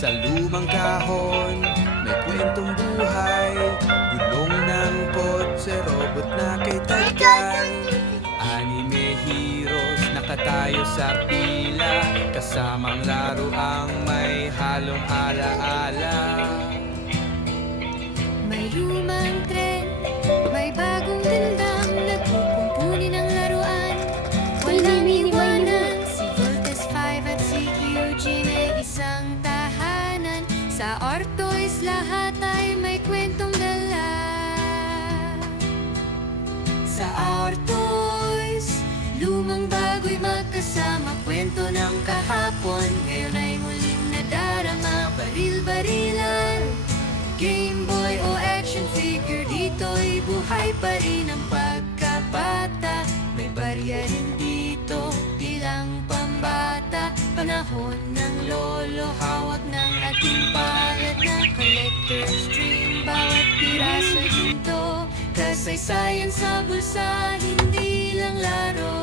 Sa lumang kahon, may kwentong buhay. Gulong ng kotse, robot na kay Tagkan. Anime heroes, nakatayo sa pila. Kasamang laruang may halong alaala. May lumang tren, may bagong tindang nagkukumpuni ng laruan. Walang iwanan, si Voltes 5 at si Eugene ay isang tahanan. Sa Artois lahat ay may kwentong dala. Sa Artois, lumang bago'y magkasama. Kwento ng kahapon, ngayon ay muling nadarama. Baril-barilan, Game Boy o action figure, dito'y buhay pa rin ang pagkabata. May barya rin dito, di lang pambata. Panahon ng lolo, hawak ng ating palad na collector's dream. Bawat piraso ginto, kasaysayan sa bulsa, hindi lang laro.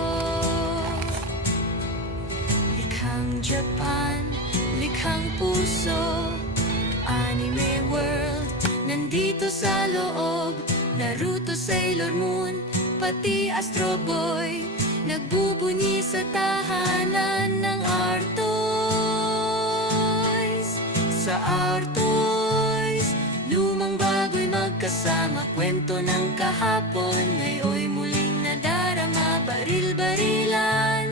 Likhang Japan, likhang puso, Anime World, nandito sa loob. Naruto, Sailor Moon, pati Astro Boy, nagbubunyi sa tahanan ng Artois. Sa Artois, lumang bago'y magkasama. Kwento ng kahapon, ngayon'y muling nadarama. Baril-barilan,